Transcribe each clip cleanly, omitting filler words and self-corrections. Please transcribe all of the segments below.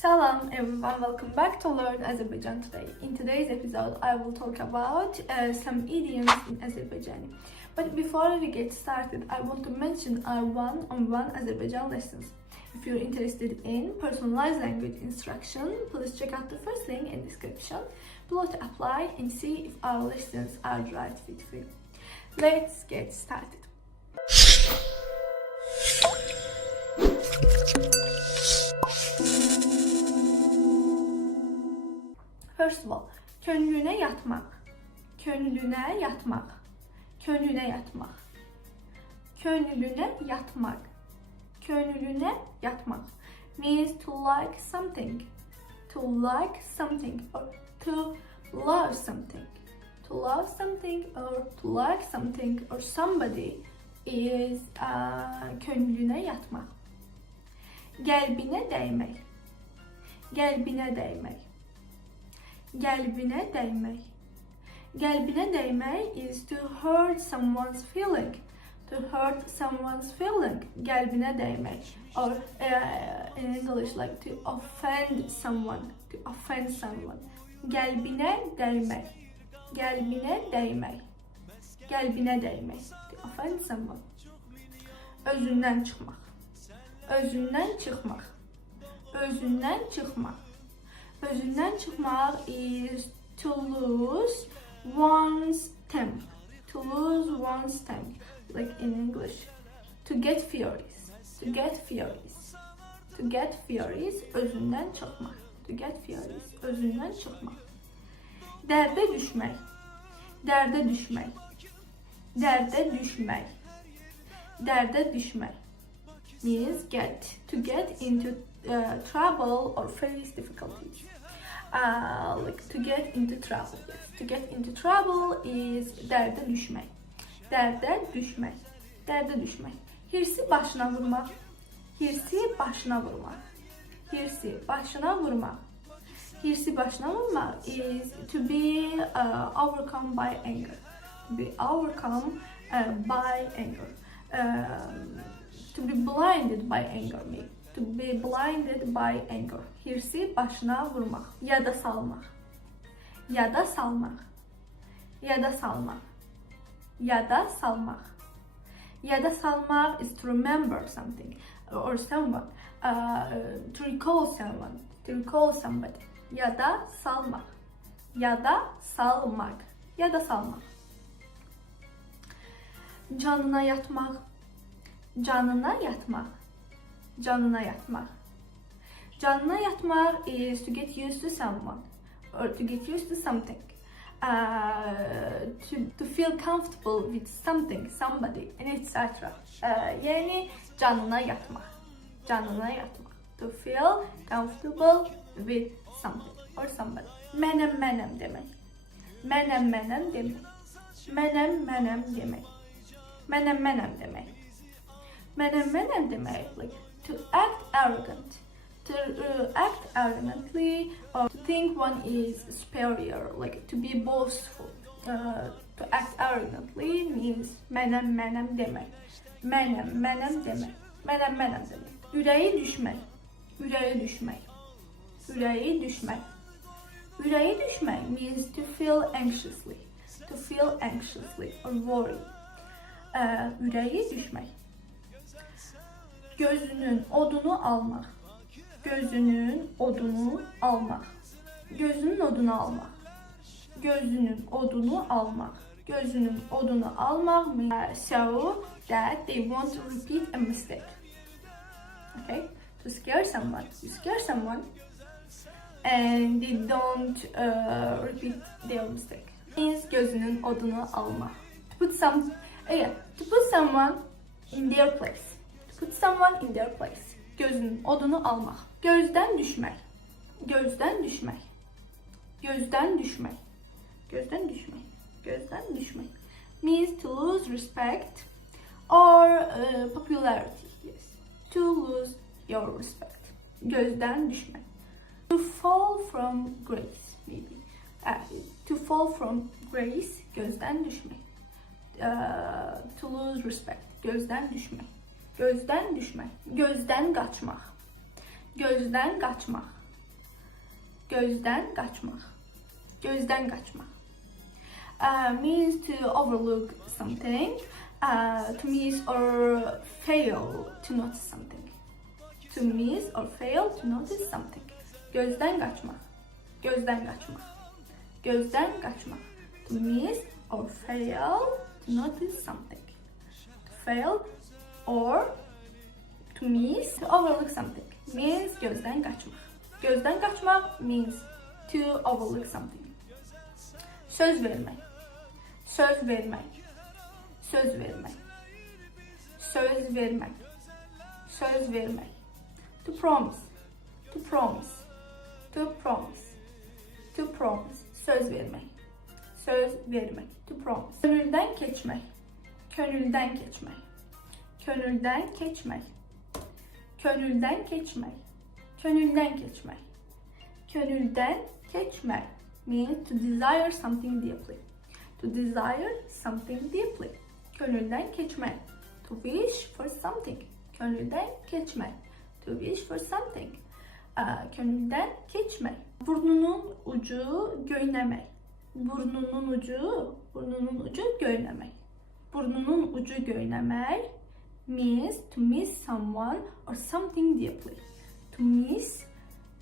Salam everyone, welcome back to Learn Azerbaijan today. In today's episode, I will talk about some idioms in Azerbaijani. But before we get started, I want to mention our one-on-one Azerbaijan lessons. If you're interested in personalized language instruction, please check out the first link in description below to apply and see if our lessons are the right fit for you. Let's get started. First of all, könlüne yatmak, könlüne yatmak, könlüne yatmak, könlüne yatmak, könlüne yatmak means to like something, or to love something, or somebody is könlüne yatmak. Gəlbinə dəymək, gəlbinə dəymək, gəlbinə dəymək. Gəlbinə dəymək is to hurt someone's feeling. Gəlbinə dəymək. Or in English, like to offend someone. Gəlbinə dəymək. Gəlbinə dəymək. Gəlbinə dəymək. To offend someone. Özündən çıxmaq. Özündən çıxmaq. Özündən çıxmaq. Özündən çıxmaq is to lose one's temper. Like in English. To get furious. Özündən çıxmaq. Özündən çıxmaq. Dərdə düşmək. Dərdə düşmək means to get into trouble or face difficulties. Like to get into trouble. Yes. To get into trouble is dərdə düşmək. Dərdə düşmək. Hirsi başına vurmaq. Hirsi başına vurmaq is to be overcome by anger. To be blinded by anger, maybe. To be blinded by anger. Hirsi başına vurmaq. Yada salmaq. Yada salmaq is to remember something or someone. To recall somebody. Yada salmaq. Canına yatmaq. Canına yatmaq is to get used to someone or to get used to something. To feel comfortable with something, somebody, and etc. Yani canına yatmaq. To feel comfortable with something or somebody. Mənim demək. Mənim demək, like to act arrogant, arrogantly, or to think one is superior, like to be boastful. To act arrogantly means mənim demək. Ürəyi düşmək means to feel anxiously or worry. Ürəyi düşmək. Gözünün odunu almaq. Means so that they won't repeat a mistake. Okay? To scare someone. You scare someone and they don't repeat their mistake. Means gözünün odunu almaq. To put someone in their place. Gözünün odunu almaq. Gözdən düşmək. Means to lose respect or popularity. Yes. To lose your respect. Gözdən düşmək. To fall from grace, maybe. To fall from grace, gözdən düşmək. To lose respect, gözdən düşmək. Gözdən düşmək. Gözdən qaçmaq. Gözdən qaçmaq. Gözden kaçmak. Gözden kaçmak. Means to overlook something, to miss or fail to notice something. To miss or fail to notice something. Gözden kaçmak. Gözden kaçmak. Gözden kaçmak. To miss or fail to notice something. To fail or to miss, to overlook something. Means gözden kaçmak. Gözden kaçmak means to overlook something. Söz vermek. Söz vermek. Söz vermek. Söz vermek. Söz vermek. To promise. To promise. To promise. To promise. Söz vermek. Söz vermek. To promise. Gönülden geçmek. Gönülden geçmek. Gönülden geçmek. Gönülden geçmek. Gönülden geçmek. Gönülden geçmek means to desire something deeply. To desire something deeply. Gönülden geçmek. To wish for something. Gönülden geçmek. To wish for something. Gönülden geçmek. Burnunun ucu göğnemek. Burnunun ucu göğnemek. Burnunun ucu göğnemek means to miss someone or something deeply. To miss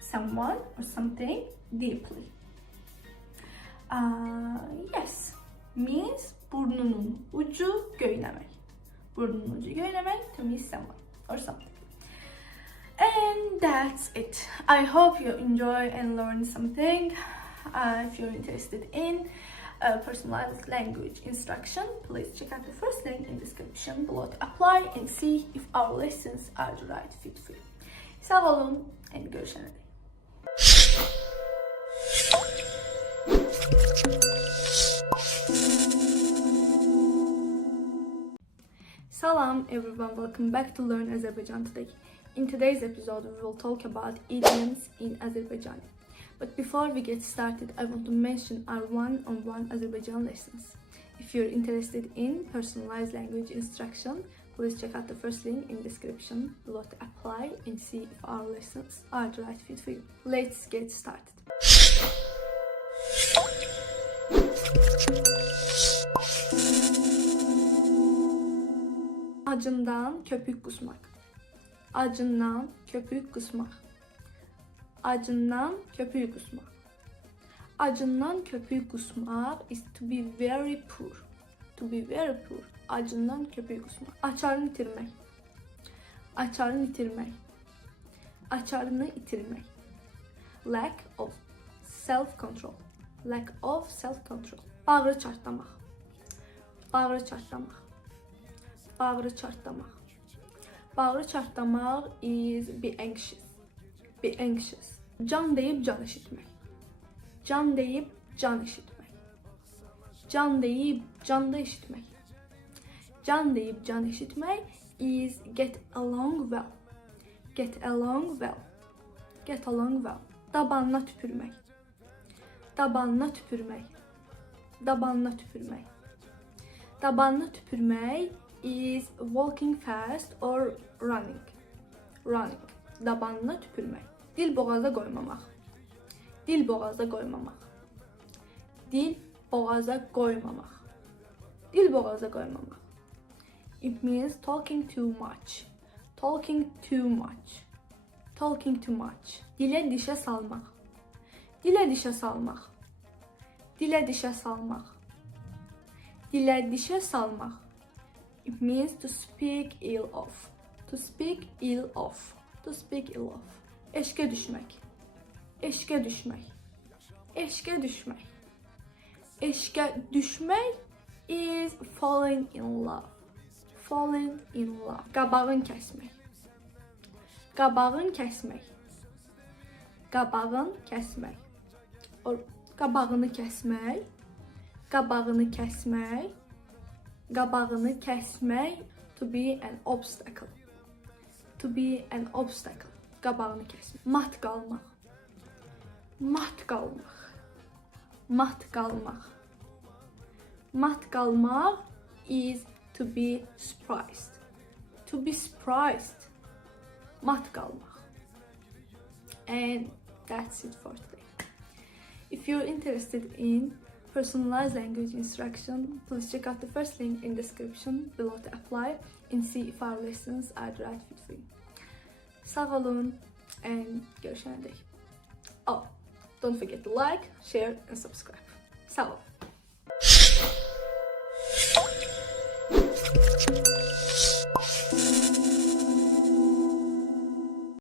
someone or something deeply. Yes, means burnunun ucu göğnemek. Burnunun ucu göğnemek, to miss someone or something. And that's it. I hope you enjoy and learn something. If you're interested in personalized language instruction, please check out the first link in the description below to apply and see if our lessons are the right fit for you. Sağ olun and görüşene dek. Salam everyone, welcome back to Learn Azerbaijan today. In today's episode, we will talk about idioms in Azerbaijani. But before we get started, I want to mention our one-on-one Azerbaijan lessons. If you're interested in personalized language instruction, please check out the first link in the description below to apply and see if our lessons are the right fit for you. Let's get started. Acından köpük kusmak. Acından köpük kusmak. Acından köpüğü kusmak. Acından köpüğü kusmak is to be very poor. To be very poor. Acından köpüğü kusmak. Açarını itirmek. Açarını itirmek. Açarını itirmek. Lack of self-control. Lack of self-control. Bağrı çartlamak. Bağrı çartlamak. Bağrı çartlamak. Bağrı çartlamak is be anxious. Be anxious. Can deyip can eşitmek. Can deyip can eşitmek. Can deyip can da eşitmek. Can deyip can eşitmek is get along well. Get along well. Get along well. Tabanına tüpürmek. Tabanına tüpürmek. Tabanına tüpürmek. Tabanına tüpürmek is walking fast or running. Running. Tabanına tüpürmek. Dil boğaza koymamak. Dil boğaza koymamak. Dil boğaza koymamak. Dil boğaza koymamak. It means talking too much. Talking too much. Talking too much. Dile dişe salmak. Dile dişe salmak. Dile dişe salmak. Dile dişe salmak. It means to speak ill of. To speak ill of. To speak ill of. Eşke düşmek. Eşke düşmek. Eşke düşmek. Eşke düşmek is falling in love. Falling in love. Qabağın kəsmək. Qabağın kəsmək. Qabağın kəsmək. Or qabağını kəsmək. Qabağını kəsmək. Qabağını kəsmək. To be an obstacle. To be an obstacle. Qabağını kəsmək. Mat qalmaq. Mat qalmaq. Mat qalmaq. Mat qalmaq is to be surprised. To be surprised. Mat qalmaq. And that's it for today. If you're interested in personalized language instruction, please check out the first link in description below to apply and see if our lessons are the right fit for you. Sağ olun and görüşene dek. Oh, don't forget to like, share and subscribe. Sağ olun.